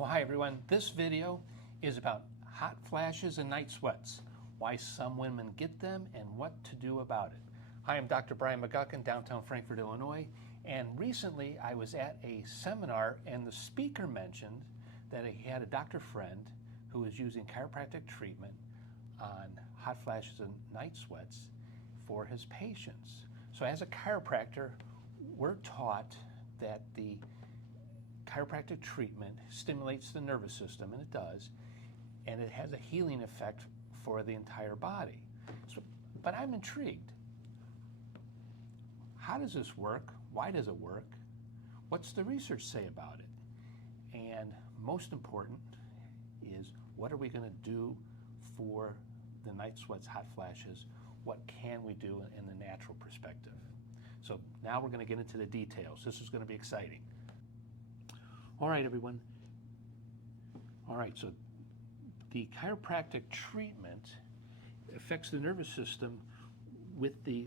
Well, hi everyone. This video is about hot flashes and night sweats, why some women get them and what to do about it. Hi, I'm Dr. Brian McGuckin, downtown Frankfort, Illinois, and recently I was at a seminar and the speaker mentioned that he had a doctor friend who was using chiropractic treatment on hot flashes and night sweats for his patients. So as a chiropractor, we're taught that the chiropractic treatment stimulates the nervous system, and it does, and it has a healing effect for the entire body. But I'm intrigued. How does this work? Why does it work? What's the research say about it? And most important is, what are we going to do for the night sweats, hot flashes? What can we do in the natural perspective? So now we're going to get into the details. This is going to be exciting. All right, everyone. All right, so the chiropractic treatment affects the nervous system with the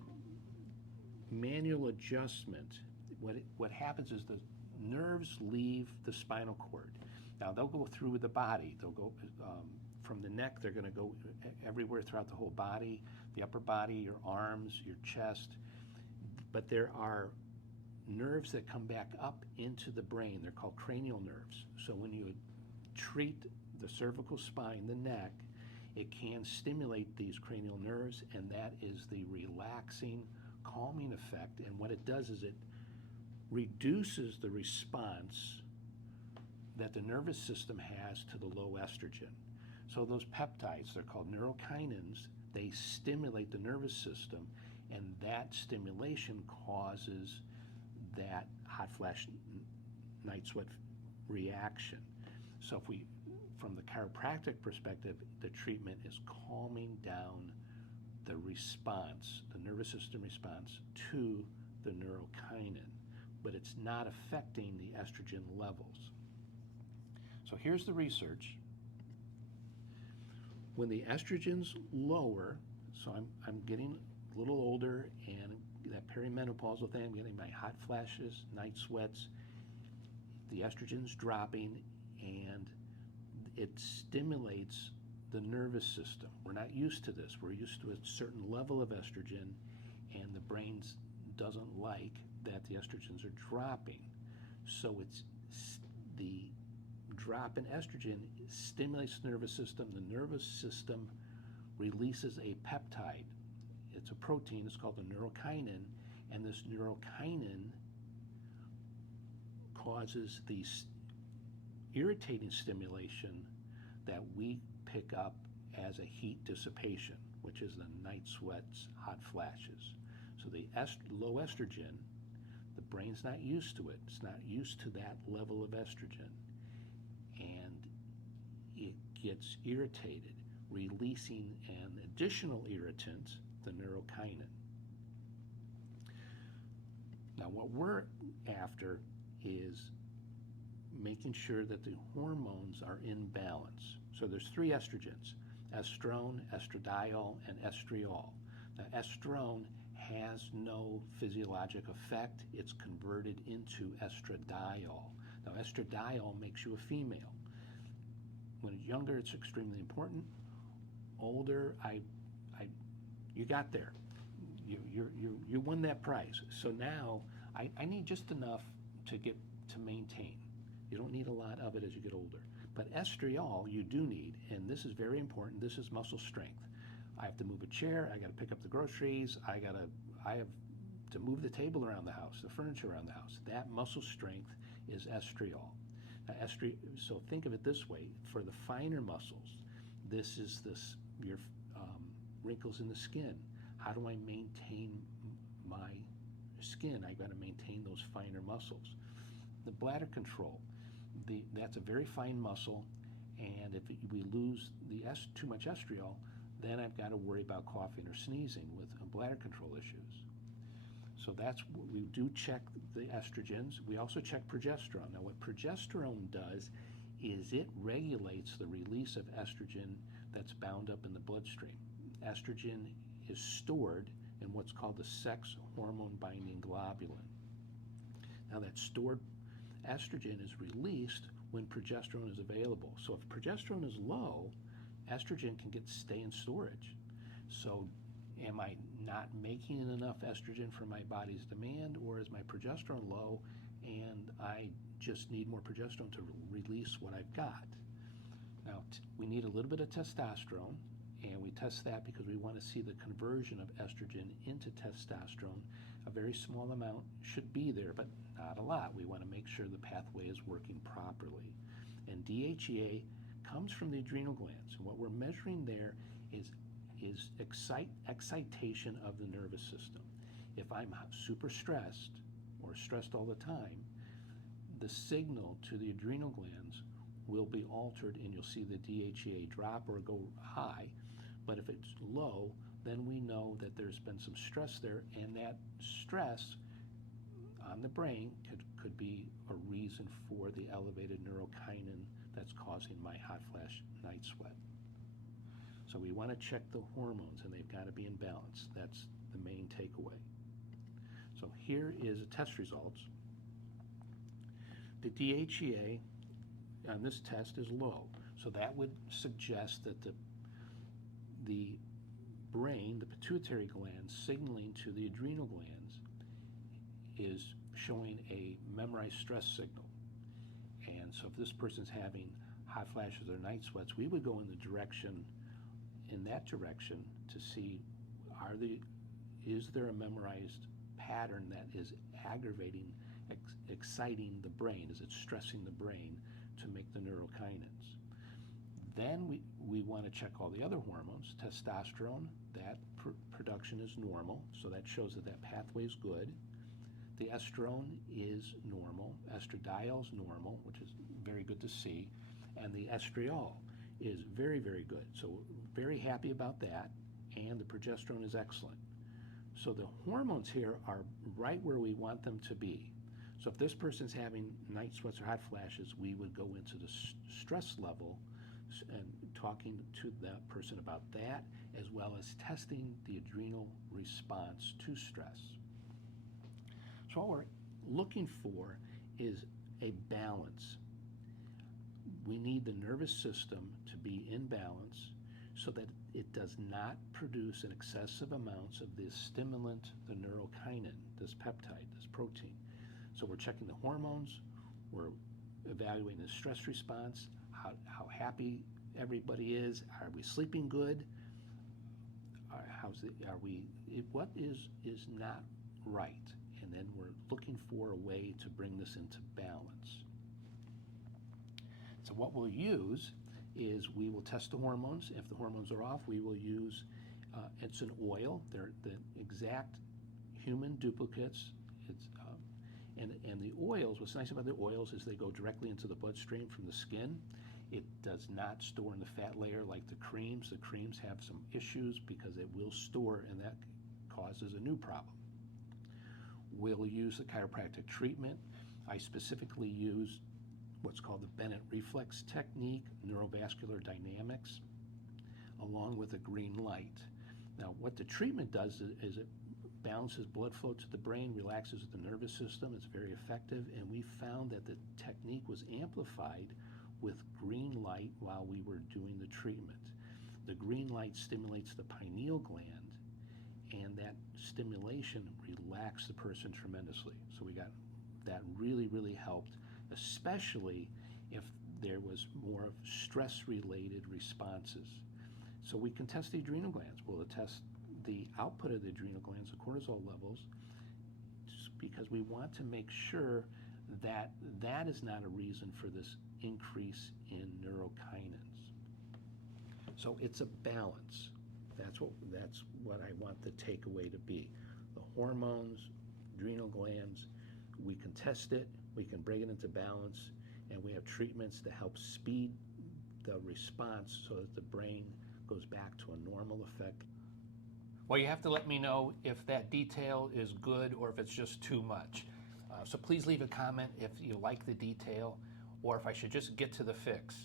manual adjustment. What happens is the nerves leave the spinal cord. Now, they'll go through the body. They'll go from the neck, they're going to go everywhere throughout the whole body, the upper body, your arms, your chest. But there are nerves that come back up into the brain. They're called cranial nerves. So when you treat the cervical spine, the neck, it can stimulate these cranial nerves, and that is the relaxing, calming effect. And what it does is it reduces the response that the nervous system has to the low estrogen. So those peptides, they're called neurokinins, they stimulate the nervous system, and that stimulation causes that hot flash, night sweat reaction. So if we, from the chiropractic perspective, the treatment is calming down the response, the nervous system response to the neurokinin, but it's not affecting the estrogen levels. So here's the research. When the estrogen's lower, so I'm getting a little older, and that perimenopausal thing, I'm getting my hot flashes, night sweats, the estrogen's dropping, and it stimulates the nervous system. We're not used to this. We're used to a certain level of estrogen, and the brain doesn't like that the estrogens are dropping. So it's the drop in estrogen stimulates the nervous system. The nervous system releases a peptide. It's a protein, it's called the neurokinin, and this neurokinin causes the irritating stimulation that we pick up as a heat dissipation, which is the night sweats, hot flashes. So the low estrogen, the brain's not used to it. It's not used to that level of estrogen, and it gets irritated, releasing an additional irritant, the neurokinin. Now, what we're after is making sure that the hormones are in balance. So there's three estrogens: estrone, estradiol, and estriol. Now, estrone has no physiologic effect. It's converted into estradiol. Now, estradiol makes you a female. When it's younger, it's extremely important. Older, you got there. You won that prize. So now I need just enough to maintain. You don't need a lot of it as you get older. But estriol you do need, and this is very important. This is muscle strength. I have to move a chair. I got to pick up the groceries. I have to move the table around the house, the furniture around the house. That muscle strength is estriol. Now, so think of it this way: for the finer muscles, this is your wrinkles in the skin. How do I maintain my skin? I got to maintain those finer muscles. The bladder control, that's a very fine muscle, and if we lose too much estriol, then I've got to worry about coughing or sneezing with bladder control issues. So that's what we do. Check the estrogens. We also check progesterone. Now, what progesterone does is it regulates the release of estrogen that's bound up in the bloodstream. Estrogen is stored in what's called the sex hormone binding globulin. Now, that stored estrogen is released when progesterone is available. So if progesterone is low, estrogen can stay in storage. So am I not making enough estrogen for my body's demand, or is my progesterone low and I just need more progesterone to release what I've got? Now, we need a little bit of testosterone, and we test that because we want to see the conversion of estrogen into testosterone. A very small amount should be there, but not a lot. We want to make sure the pathway is working properly. And DHEA comes from the adrenal glands, and what we're measuring there is excitation of the nervous system. If I'm super stressed or stressed all the time, the signal to the adrenal glands will be altered, and you'll see the DHEA drop or go high. But if it's low, then we know that there's been some stress there, and that stress on the brain could be a reason for the elevated neurokinin that's causing my hot flash night sweat. So we want to check the hormones, and they've got to be in balance. That's the main takeaway. So here is the test results. The DHEA on this test is low, so that would suggest that the brain, the pituitary gland, signaling to the adrenal glands is showing a memorized stress signal. And so if this person's having hot flashes or night sweats, we would go in that direction to see, is there a memorized pattern that is aggravating, exciting the brain? Is it stressing the brain to make the neurokinins? Then we want to check all the other hormones. Testosterone, that production is normal, so that shows that pathway is good. The estrone is normal. Estradiol is normal, which is very good to see. And the estriol is very, very good. So very happy about that. And the progesterone is excellent. So the hormones here are right where we want them to be. So if this person's having night sweats or hot flashes, we would go into the stress level and talking to that person about that, as well as testing the adrenal response to stress. So what we're looking for is a balance. We need the nervous system to be in balance so that it does not produce in excessive amounts of this stimulant, the neurokinin, this peptide, this protein. So we're checking the hormones, we're evaluating the stress response, how happy everybody is, are we sleeping good, what is not right, and then we're looking for a way to bring this into balance. So what we'll use is we will test the hormones. If the hormones are off, we will use, it's an oil, they're the exact human duplicates. And the oils, what's nice about the oils is they go directly into the bloodstream from the skin. It does not store in the fat layer like the creams. The creams have some issues because it will store, and that causes a new problem. We'll use the chiropractic treatment. I specifically use what's called the Bennett reflex technique, neurovascular dynamics, along with a green light. Now, what the treatment does is it balances blood flow to the brain, relaxes the nervous system. It's very effective, and we found that the technique was amplified with green light while we were doing the treatment. The green light stimulates the pineal gland, and that stimulation relaxed the person tremendously. So we got that really, really helped, especially if there was more of stress-related responses. So we can test the adrenal glands. We'll test the output of the adrenal glands, the cortisol levels, because we want to make sure that that is not a reason for this increase in neurokinins. So it's a balance. That's what I want the takeaway to be. The hormones, adrenal glands, we can test it, we can bring it into balance, and we have treatments to help speed the response so that the brain goes back to a normal effect. Well, you have to let me know if that detail is good or if it's just too much. So please leave a comment if you like the detail or if I should just get to the fix.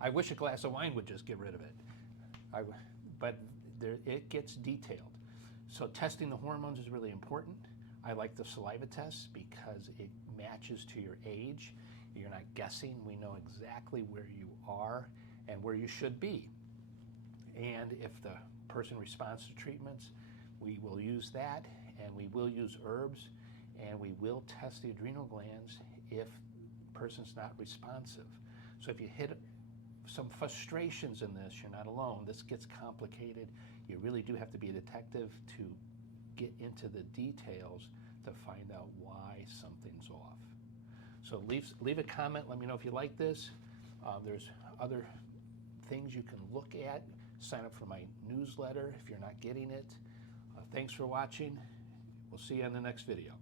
I wish a glass of wine would just get rid of it. But it gets detailed. So testing the hormones is really important. I like the saliva test because it matches to your age. You're not guessing. We know exactly where you are and where you should be. And if the person responds to treatments, we will use that, and we will use herbs, and we will test the adrenal glands if the person's not responsive. So if you hit some frustrations in this, you're not alone. This gets complicated. You really do have to be a detective to get into the details to find out why something's off. So leave a comment. Let me know if you like this. There's other things you can look at. Sign up for my newsletter if you're not getting it. Thanks for watching. We'll see you on the next video.